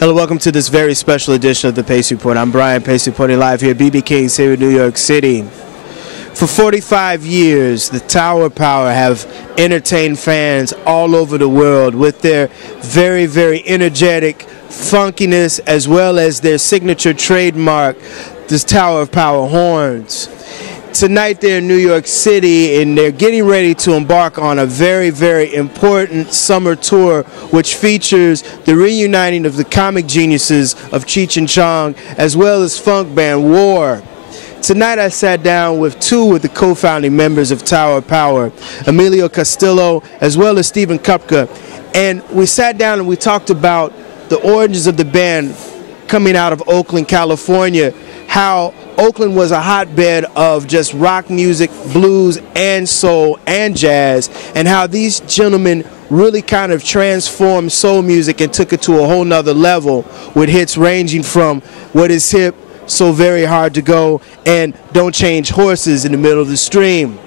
Hello, welcome to this very special edition of the Pace Report. I'm Brian, Pace Reporting live here at BB King's here in New York City. For 45 years, the Tower of Power have entertained fans all over the world with their very, very energetic funkiness as well as their signature trademark, this Tower of Power horns. Tonight they're in New York City and they're getting ready to embark on a very, very important summer tour which features the reuniting of the comic geniuses of Cheech and Chong as well as funk band War. Tonight I sat down with two of the co-founding members of Tower of Power, Emilio Castillo as well as Stephen Kupka, and we sat down and we talked about the origins of the band coming out of Oakland, California, how Oakland was a hotbed of just rock music, blues, and soul, and jazz, and how these gentlemen really kind of transformed soul music and took it to a whole nother level with hits ranging from What Is Hip, So Very Hard to Go, and Don't Change Horses in the Middle of the Stream.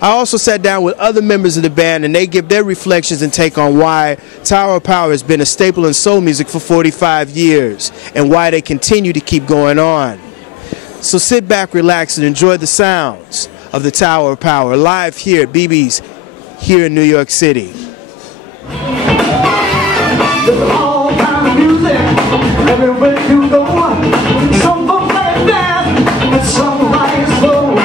I also sat down with other members of the band and they give their reflections and take on why Tower of Power has been a staple in soul music for 45 years and why they continue to keep going on. So sit back, relax, and enjoy the sounds of the Tower of Power live here at BB's here in New York City. There's all kind of music everywhere you go. Some folks like it fast and some like it slow.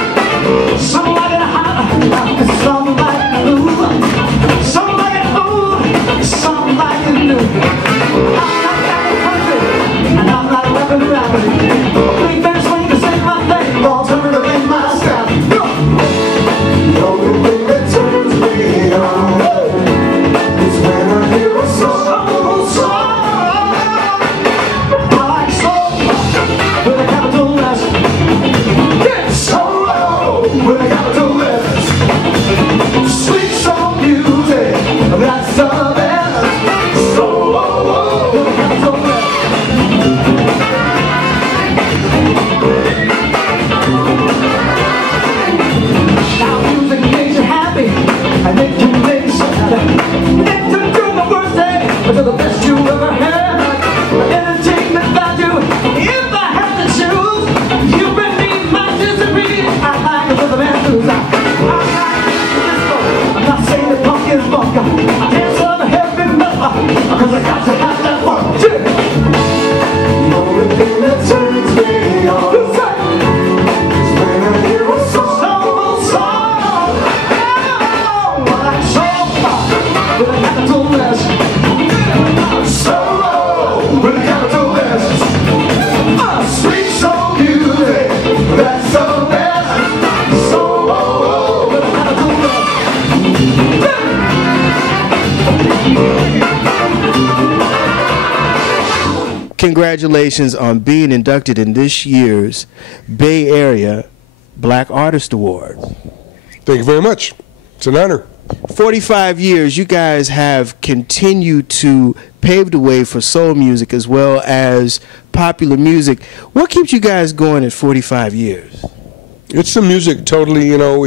Some like it hot and some like it blue. Some like it old, some like it new. I'm not that perfect and I'm not rapping rapidly. Big band swing to sing my thing, alternative in my style. The only thing that turns me on is when I hear a song. Congratulations on being inducted in this year's Bay Area Black Artist Award. Thank you very much. It's an honor. 45 years, you guys have continued to pave the way for soul music as well as popular music. What keeps you guys going at 45 years? It's the music, totally. You know,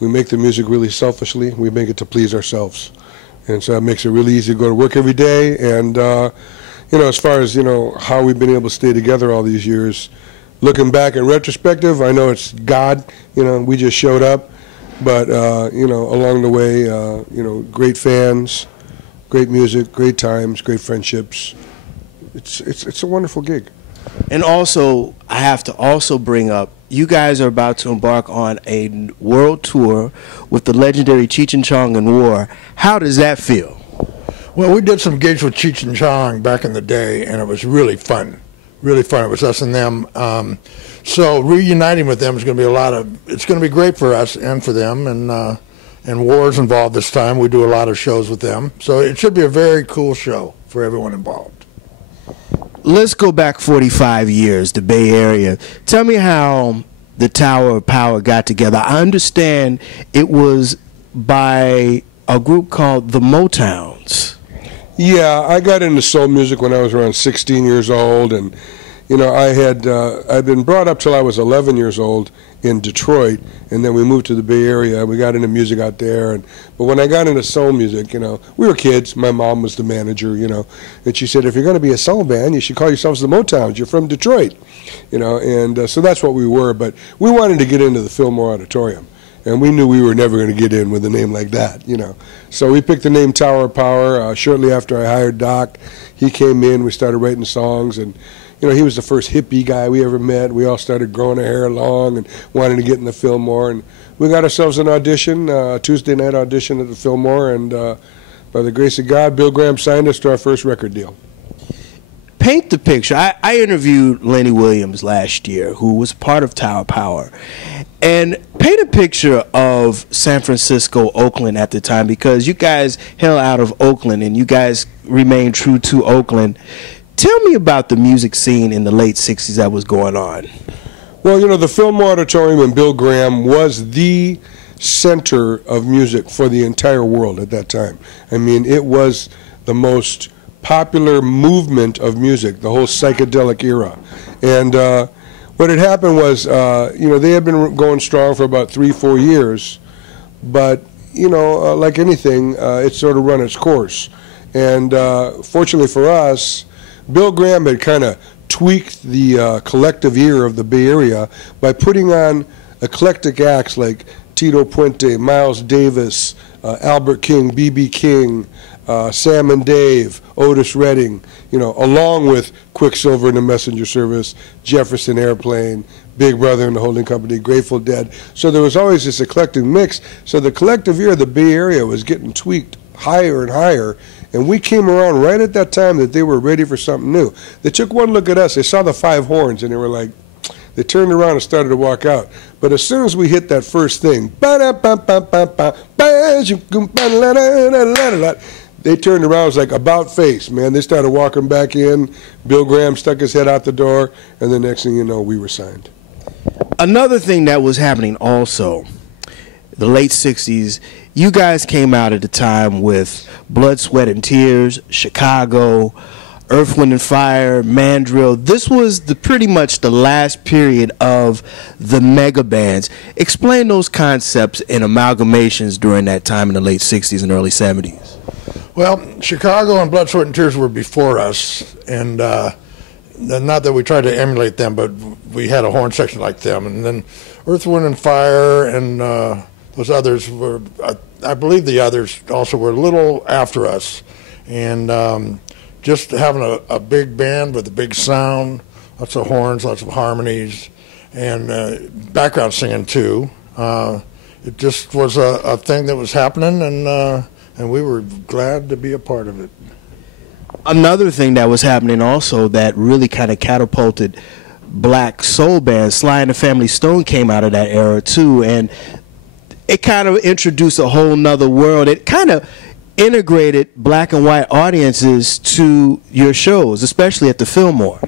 we make the music really selfishly. We make it to please ourselves. And so it makes it really easy to go to work every day. And, you know, as far as, you know, how we've been able to stay together all these years, looking back in retrospective, I know it's God, you know, we just showed up. But, you know, along the way, you know, great fans, great music, great times, great friendships. It's a wonderful gig. And also, I have to also bring up, you guys are about to embark on a world tour with the legendary Cheech and Chong and War. How does that feel? Well, we did some gigs with Cheech and Chong back in the day, and it was really fun. Really fun. It was us and them. So reuniting with them is going to be it's going to be great for us and for them. And War's involved this time. We do a lot of shows with them. So it should be a very cool show for everyone involved. Let's go back 45 years, the Bay Area. Tell me how the Tower of Power got together. I understand it was by a group called the Motowns. Yeah, I got into soul music when I was around 16 years old, and you know, I'd been brought up till I was 11 years old in Detroit, and then we moved to the Bay Area. We got into music out there, but when I got into soul music, you know, we were kids. My mom was the manager, you know, and she said, if you're going to be a soul band, you should call yourselves the Motowns. You're from Detroit, you know, and so that's what we were. But we wanted to get into the Fillmore Auditorium, and we knew we were never going to get in with a name like that, you know. So we picked the name Tower of Power. Shortly after I hired Doc, he came in. We started writing songs, and you know, he was the first hippie guy we ever met. We all started growing our hair long and wanting to get in the Fillmore. And we got ourselves an audition, a Tuesday night audition at the Fillmore. And by the grace of God, Bill Graham signed us to our first record deal. Paint the picture. I interviewed Lenny Williams last year, who was part of Tower Power. And paint a picture of San Francisco, Oakland at the time, because you guys hail out of Oakland and you guys remain true to Oakland. Tell me about the music scene in the late 60s that was going on. Well, you know, the Fillmore Auditorium and Bill Graham was the center of music for the entire world at that time. I mean, it was the most popular movement of music, the whole psychedelic era. And what had happened was, you know, they had been going strong for about 3-4 years, but, you know, like anything, it sort of run its course. And fortunately for us, Bill Graham had kind of tweaked the collective ear of the Bay Area by putting on eclectic acts like Tito Puente, Miles Davis, Albert King, B.B. King, Sam and Dave, Otis Redding, you know, along with Quicksilver and the Messenger Service, Jefferson Airplane, Big Brother and the Holding Company, Grateful Dead. So there was always this eclectic mix. So the collective ear of the Bay Area was getting tweaked higher and higher. And we came around right at that time that they were ready for something new. They took one look at us. They saw the 5 horns, and they were like, they turned around and started to walk out. But as soon as we hit that first thing, they turned around. It was like about face, man. They started walking back in. Bill Graham stuck his head out the door, and the next thing you know, we were signed. Another thing that was happening also, the late 60s, you guys came out at the time with Blood, Sweat, and Tears, Chicago, Earth, Wind, and Fire, Mandrill. This was pretty much the last period of the mega bands. Explain those concepts and amalgamations during that time in the late 60s and early 70s. Well, Chicago and Blood, Sweat, and Tears were before us, and not that we tried to emulate them, but we had a horn section like them. And then Earth, Wind, and Fire and those others were, I believe the others also were a little after us. And just having a big band with a big sound, lots of horns, lots of harmonies, and background singing too. It just was a thing that was happening, and we were glad to be a part of it. Another thing that was happening also that really kind of catapulted black soul bands, Sly and the Family Stone came out of that era too, and it kind of introduced a whole nother world. It kind of integrated black and white audiences to your shows, especially at the Fillmore.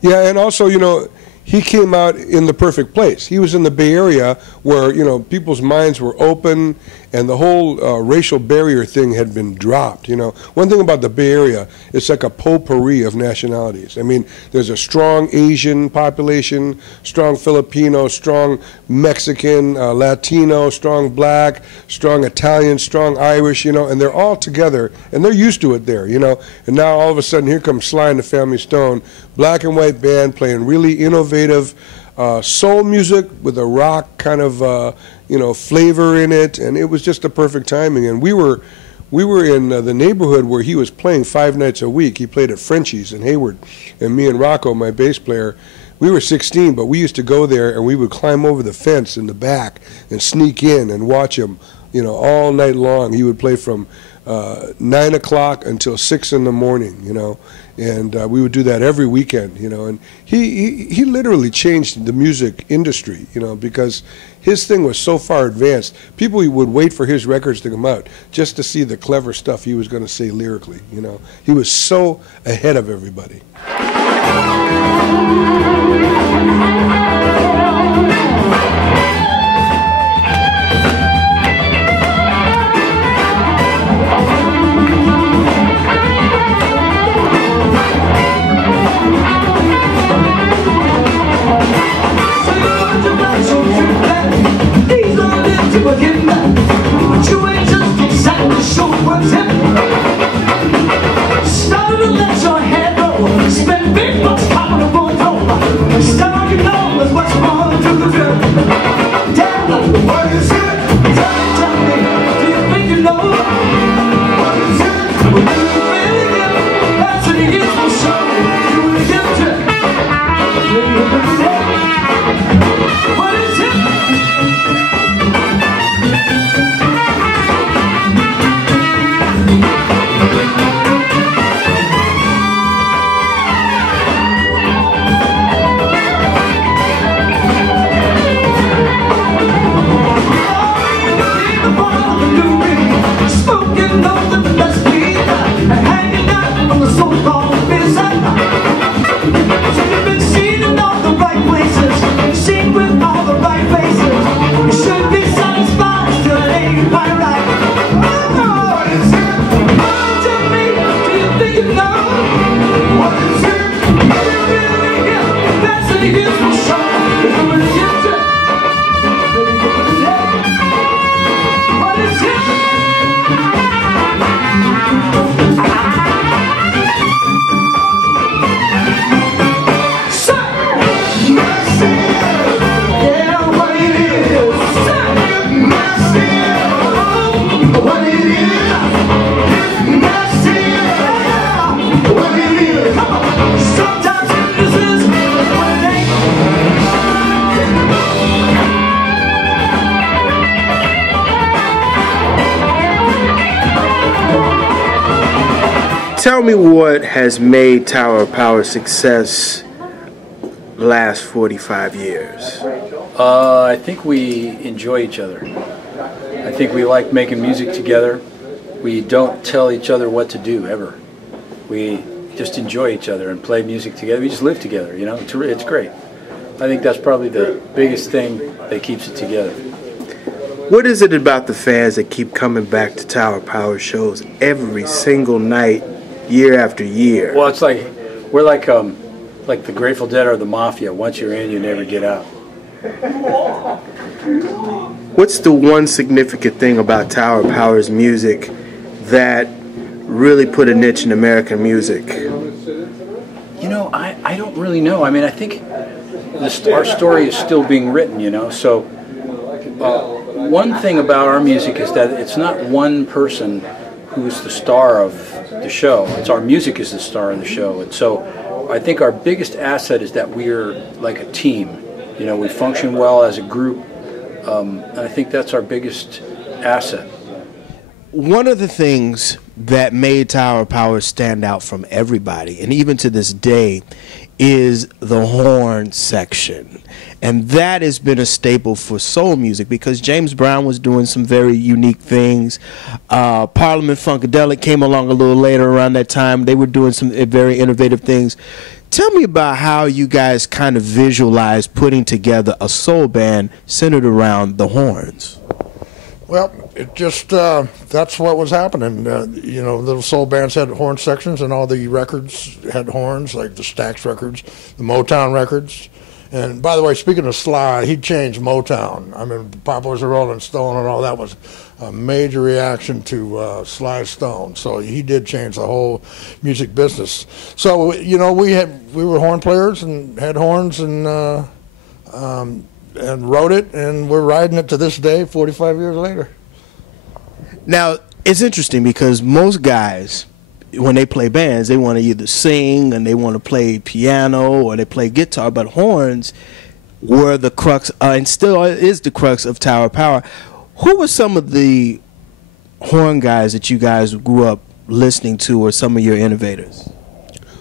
Yeah, and also, you know, he came out in the perfect place. He was in the Bay Area where, you know, people's minds were open and the whole racial barrier thing had been dropped, you know. One thing about the Bay Area, it's like a potpourri of nationalities. I mean, there's a strong Asian population, strong Filipino, strong Mexican, Latino, strong black, strong Italian, strong Irish, you know, and they're all together, and they're used to it there, you know. And now all of a sudden, here comes Sly and the Family Stone, black and white band playing really innovative soul music with a rock kind of you know, flavor in it, and it was just a perfect timing. And we were in the neighborhood where he was playing 5 nights a week. He played at Frenchie's in Hayward, and me and Rocco, my bass player, we were 16, but we used to go there and we would climb over the fence in the back and sneak in and watch him, you know, all night long. He would play from 9 o'clock until 6 in the morning, you know, and we would do that every weekend, you know, and he literally changed the music industry, you know, because his thing was so far advanced. People would wait for his records to come out just to see the clever stuff he was going to say lyrically, you know. He was so ahead of everybody. all beside. So you've been seen in all the right places, seen with all the right faces. You should be satisfied, still it ain't quite right. What is it? Tell me, do you think you know? What is it? Are you really here? That's the useful show. Is it really empty? Maybe you put it in. What is it? Tell me what has made Tower of Power success last 45 years. I think we enjoy each other. I think we like making music together. We don't tell each other what to do, ever. We just enjoy each other and play music together. We just live together, you know. It's great. I think that's probably the biggest thing that keeps it together. What is it about the fans that keep coming back to Tower of Power shows every single night, year after year? Well, it's like we're like the Grateful Dead or the Mafia. Once you're in, you never get out. What's the one significant thing about Tower of Power's music that really put a niche in American music? You know, I don't really know. I mean, I think our story is still being written, you know. So one thing about our music is that it's not one person who's the star of the show. It's our music is the star of the show. And so I think our biggest asset is that we're like a team. You know, we function well as a group. And I think that's our biggest asset. One of the things that made Tower of Power stand out from everybody, and even to this day, is the horn section. And that has been a staple for soul music because James Brown was doing some very unique things. Parliament Funkadelic came along a little later around that time. They were doing some very innovative things. Tell me about how you guys kind of visualize putting together a soul band centered around the horns. Well, it just, that's what was happening. You know, little soul bands had horn sections, and all the records had horns, like the Stax records, the Motown records. And by the way, speaking of Sly, he changed Motown. I mean, Papa Was a Rolling Stone and all that was a major reaction to Sly Stone. So he did change the whole music business. So, you know, we were horn players and had horns and wrote it, and we're riding it to this day, 45 years later. Now, it's interesting because most guys, when they play bands, they want to either sing and they want to play piano or they play guitar, but horns were the crux, and still is the crux of Tower of Power. Who were some of the horn guys that you guys grew up listening to, or some of your innovators?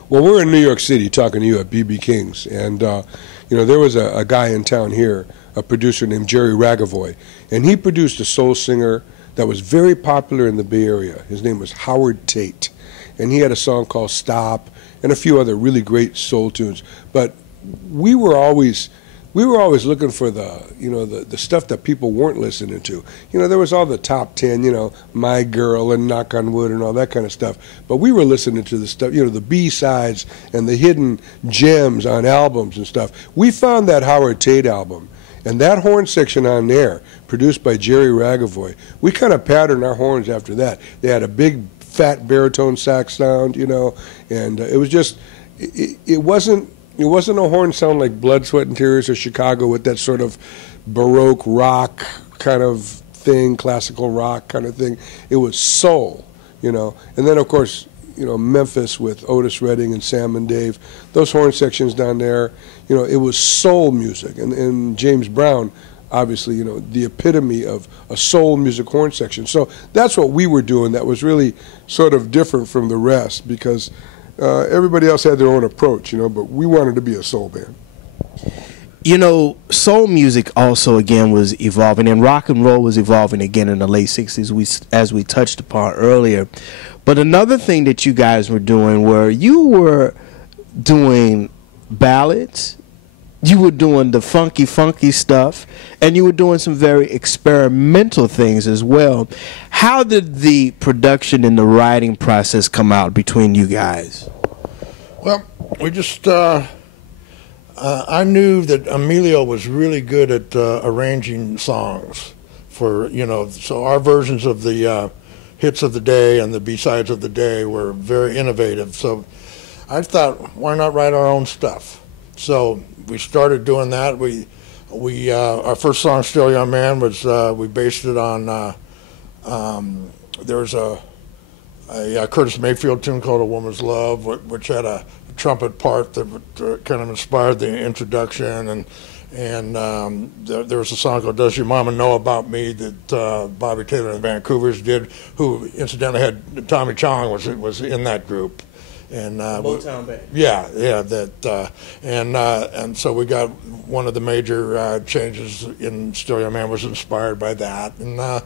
Well, we're in New York City talking to you at B.B. King's, and you know, there was a guy in town here, a producer named Jerry Ragovoy, and he produced a soul singer that was very popular in the Bay Area. His name was Howard Tate, and he had a song called Stop and a few other really great soul tunes. But we were always looking for the stuff that people weren't listening to. You know, there was all the top 10, you know, My Girl and Knock on Wood and all that kind of stuff. But we were listening to the stuff, you know, the B-sides and the hidden gems on albums and stuff. We found that Howard Tate album, and that horn section on there, produced by Jerry Ragovoy, we kind of patterned our horns after that. They had a big, fat baritone sax sound, you know, and it was just, it wasn't a horn sound like Blood, Sweat, and Tears or Chicago with that sort of Baroque rock kind of thing, classical rock kind of thing. It was soul, you know. And then, of course, you know, Memphis with Otis Redding and Sam and Dave, those horn sections down there, you know, it was soul music. And James Brown, obviously, you know, the epitome of a soul music horn section. So that's what we were doing that was really sort of different from the rest, because everybody else had their own approach, you know, but we wanted to be a soul band. You know, soul music also, again, was evolving, and rock and roll was evolving again in the late 60s, as we touched upon earlier. But another thing that you guys were doing were you were doing ballads, you were doing the funky stuff, and you were doing some very experimental things as well. How did the production and the writing process come out between you guys? Well, we just, I knew that Emilio was really good at arranging songs for, you know, so our versions of the hits of the day and the B-sides of the day were very innovative. So I thought, why not write our own stuff? So we started doing that. Our first song, Still Young Man, was we based it on there was a Curtis Mayfield tune called A Woman's Love, which had a trumpet part that kind of inspired the introduction, and there was a song called Does Your Mama Know About Me that Bobby Taylor and the Vancouvers did, who incidentally had Tommy Chong was in that group. And Motown band. Yeah, that and so we got one of the major changes in Still Young Man was inspired by that, and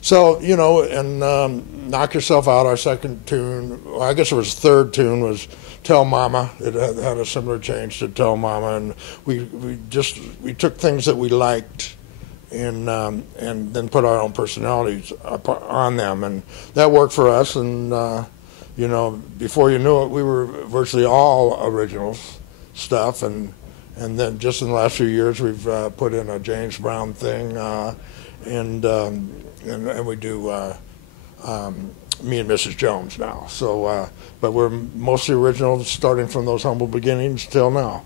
so you know, and Knock Yourself Out, our second tune, well, I guess it was third tune, was Tell Mama. It had a similar change to Tell Mama, and we took things that we liked and then put our own personalities on them, and that worked for us, and. You know, before you knew it, we were virtually all original stuff, and then just in the last few years, we've put in a James Brown thing, and we do Me and Mrs. Jones now. So, but we're mostly original, starting from those humble beginnings till now.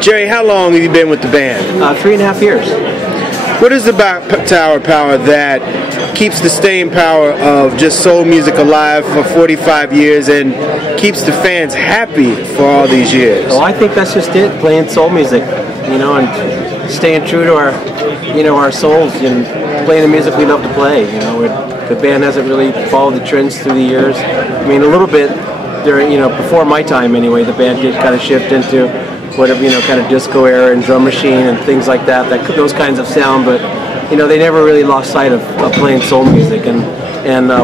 Jerry, how long have you been with the band? 3.5 years. What is it about Tower Power that keeps the staying power of just soul music alive for 45 years and keeps the fans happy for all these years? Well, I think that's just it, playing soul music, you know, and staying true to our, you know, our souls and playing the music we love to play. You know, the band hasn't really followed the trends through the years. I mean, a little bit during, you know, before my time anyway, the band did kind of shift into whatever, you know, kind of disco era and drum machine and things like that, those kinds of sound, but you know, they never really lost sight of playing soul music, and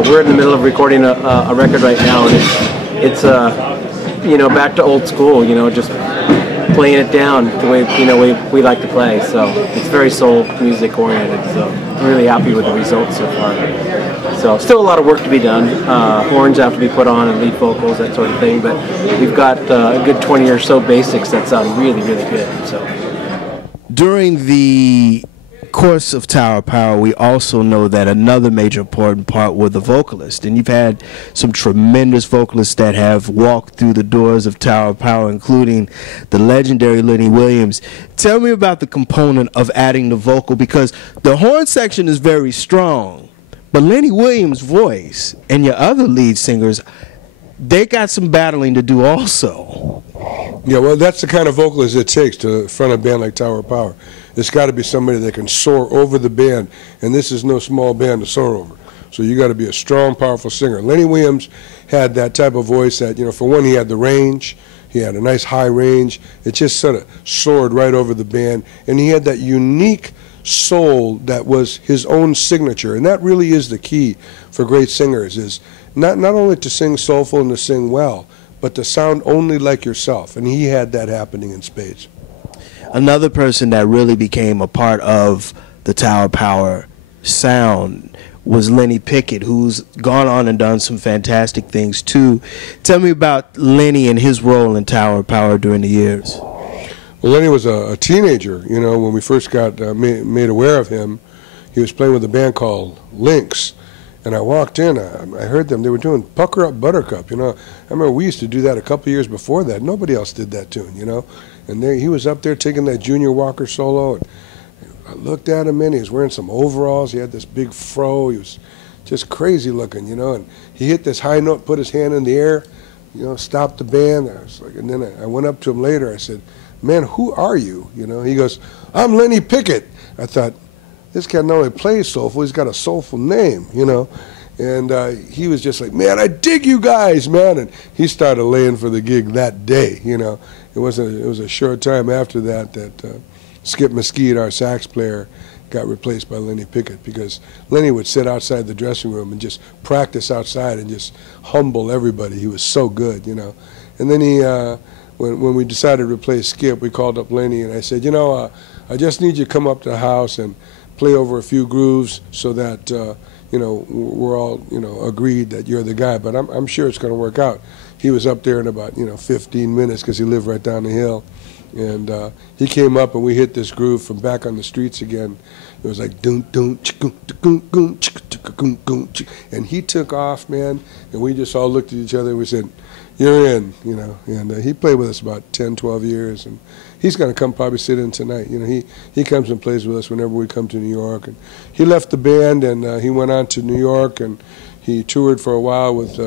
we're in the middle of recording a record right now, and it's you know, back to old school, you know, just playing it down the way, you know, we like to play. So it's very soul music oriented. So I'm really happy with the results so far. So still a lot of work to be done. Horns have to be put on and lead vocals, that sort of thing. But we've got a good 20 or so basics that sound really, really good. So during the course of Tower Power, we also know that another major important part were the vocalists, and you've had some tremendous vocalists that have walked through the doors of Tower Power, including the legendary Lenny Williams. Tell me about the component of adding the vocal, because the horn section is very strong, but Lenny Williams' voice and your other lead singers, they got some battling to do also. Yeah, well, that's the kind of vocalist it takes to front a band like Tower Power. It's got to be somebody that can soar over the band, and this is no small band to soar over. So you got to be a strong, powerful singer. Lenny Williams had that type of voice that, you know, for one, he had the range. He had a nice high range. It just sort of soared right over the band, and he had that unique soul that was his own signature, and that really is the key for great singers, is not only to sing soulful and to sing well, but to sound only like yourself, and he had that happening in spades. Another person that really became a part of the Tower Power sound was Lenny Pickett, who's gone on and done some fantastic things too. Tell me about Lenny and his role in Tower Power during the years. Well, Lenny was a teenager, you know, when we first got made aware of him. He was playing with a band called Lynx, and I walked in, I heard them, they were doing Pucker Up Buttercup, you know. I remember we used to do that a couple years before that. Nobody else did that tune, you know. And he was up there taking that Junior Walker solo, and I looked at him, and he was wearing some overalls. He had this big fro. He was just crazy looking, you know. And he hit this high note, put his hand in the air, you know, stopped the band. I was like, and then I went up to him later. I said, "Man, who are you?" You know. He goes, "I'm Lenny Pickett." I thought, this guy not only plays soulful, he's got a soulful name, you know. And he was just like, "Man, I dig you guys, man." And he started laying for the gig that day, you know. It was a short time after that Skip Mesquite, our sax player, got replaced by Lenny Pickett, because Lenny would sit outside the dressing room and just practice outside and just humble everybody. He was so good, you know. And then he, when we decided to replace Skip, we called up Lenny, and I said, "You know, I just need you to come up to the house and play over a few grooves so that you know, we're all, you know, agreed that you're the guy, but I'm sure it's going to work out." He was up there in about, you know, 15 minutes, because he lived right down the hill. And he came up, and we hit this groove from Back on the Streets again. It was like, dun dun chikum chikum gun chikum gun, and he took off, man. And we just all looked at each other and we said, "You're in," you know. And he played with us about 10, 12 years, and he's going to come probably sit in tonight. You know, he comes and plays with us whenever we come to New York. And he left the band, and he went on to New York, and he toured for a while with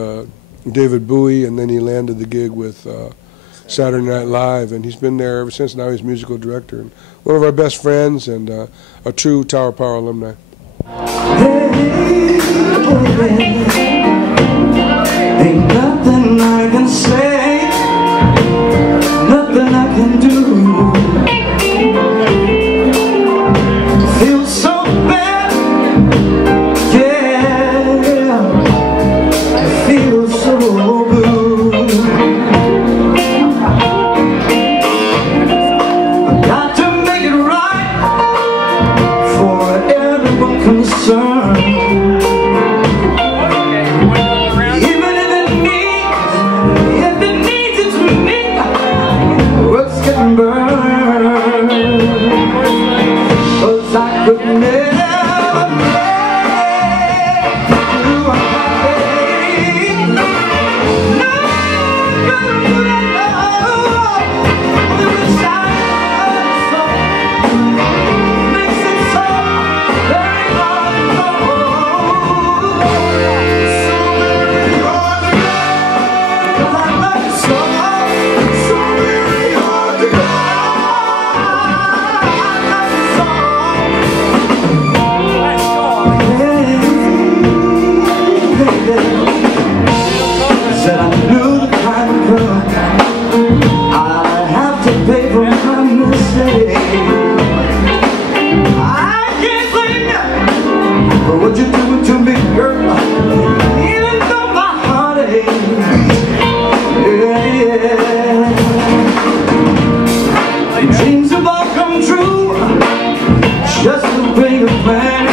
David Bowie, and then he landed the gig with Saturday Night Live, and he's been there ever since. Now he's musical director, and one of our best friends, and a true Tower Power alumni. Hey, ain't nothing I can say, nothing I can do. Feel so bad, yeah, I feel so blue. I got to make it right for everyone concerned. Even if it needs it to me, what's getting burned? 'Cause I could never But what you doing to me, girl? Even though my heart aches. Yeah. Dreams have all come true, just to bring a plan.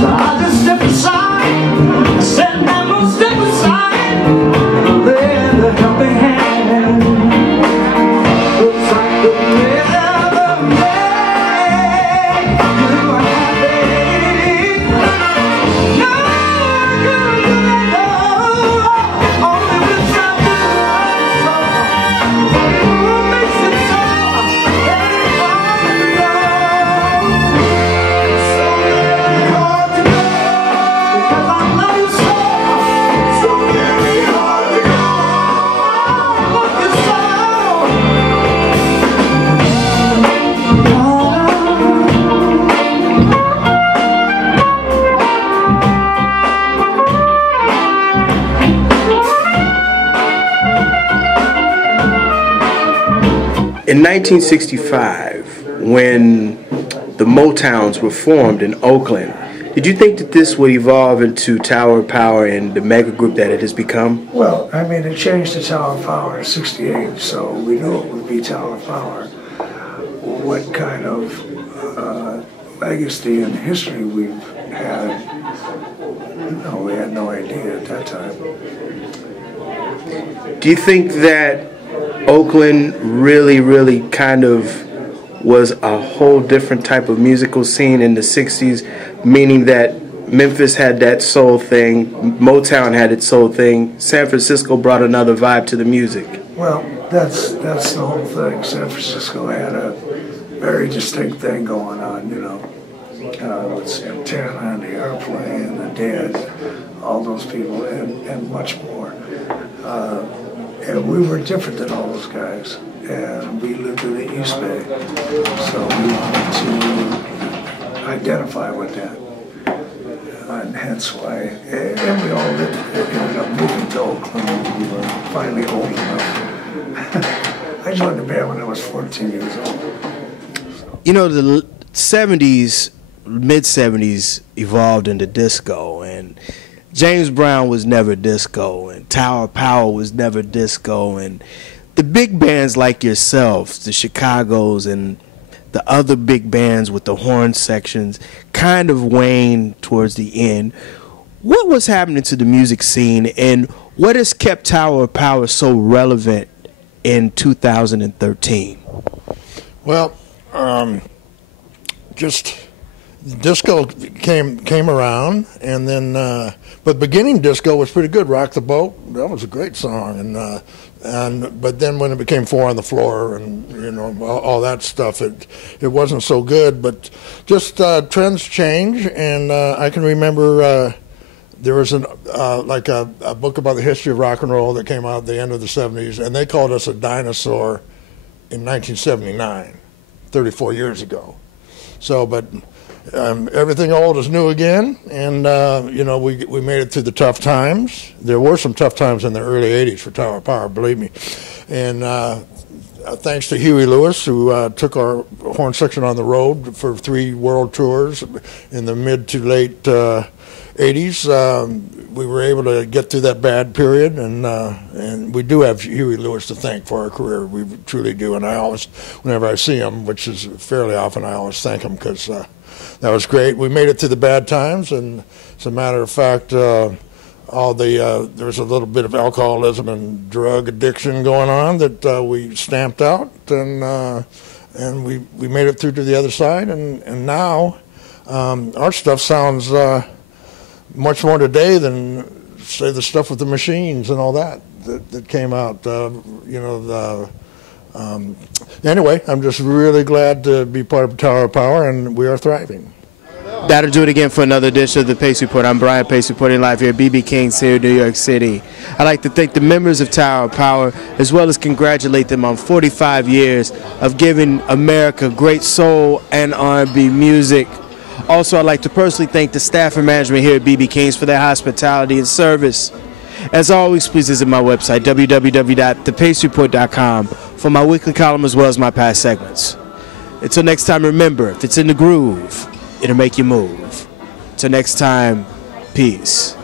So I just step aside, I said I'm gonna step aside, and lend a helping hand. Looks like the never make you happy. No, no, only with something so. Who makes it so? Everybody knows. So very hard to go, because I love you so. So very hard to go. I love you so. In 1965, when the Motowns were formed in Oakland, did you think that this would evolve into Tower of Power and the mega group that it has become? Well, I mean, it changed to Tower of Power in '68, so we knew it would be Tower of Power. What kind of legacy and history we've had, no, we had no idea at that time. Do you think that Oakland really kind of was a whole different type of musical scene in the 60s, meaning that Memphis had that soul thing, Motown had its soul thing, San Francisco brought another vibe to the music? Well, that's the whole thing. San Francisco had a very distinct thing going on, you know, with Santana and the Airplane and the Dead, all those people, and much more. And we were different than all those guys, and we lived in the East Bay, so we wanted to identify with that, and hence why, and we all ended up moving to Oakland when we were finally old enough. I joined the band when I was 14 years old. You know, the 70s, mid-70s evolved into disco, and James Brown was never disco, and Tower of Power was never disco, and the big bands like yourselves, the Chicagos and the other big bands with the horn sections, kind of waned towards the end. What was happening to the music scene, and what has kept Tower of Power so relevant in 2013? Well, just disco came around, and then but beginning disco was pretty good. Rock the Boat, that was a great song, but then when it became Four on the Floor and you know all that stuff, it wasn't so good. But just trends change, and I can remember there was like a book about the history of rock and roll that came out at the end of the 70s, and they called us a dinosaur in 1979, 34 years ago. So, but everything old is new again, and you know we made it through the tough times. There were some tough times in the early '80s for Tower of Power, believe me. And thanks to Huey Lewis, who took our horn section on the road for 3 world tours in the mid to late '80s, we were able to get through that bad period, and we do have Huey Lewis to thank for our career. We truly do, and I always, whenever I see him, which is fairly often, I always thank him because that was great. We made it through the bad times, and as a matter of fact, there was a little bit of alcoholism and drug addiction going on that we stamped out, and we made it through to the other side, and now our stuff sounds much more today than, say, the stuff with the machines and all that came out. Anyway, I'm just really glad to be part of Tower of Power, and we are thriving. That'll do it again for another edition of the Pace Report. I'm Brian Pace, reporting live here at BB King's here in New York City. I'd like to thank the members of Tower of Power, as well as congratulate them on 45 years of giving America great soul and R&B music. Also, I'd like to personally thank the staff and management here at BB King's for their hospitality and service. As always, please visit my website, www.thepacereport.com, for my weekly column as well as my past segments. Until next time, remember, if it's in the groove, it'll make you move. Until next time, peace.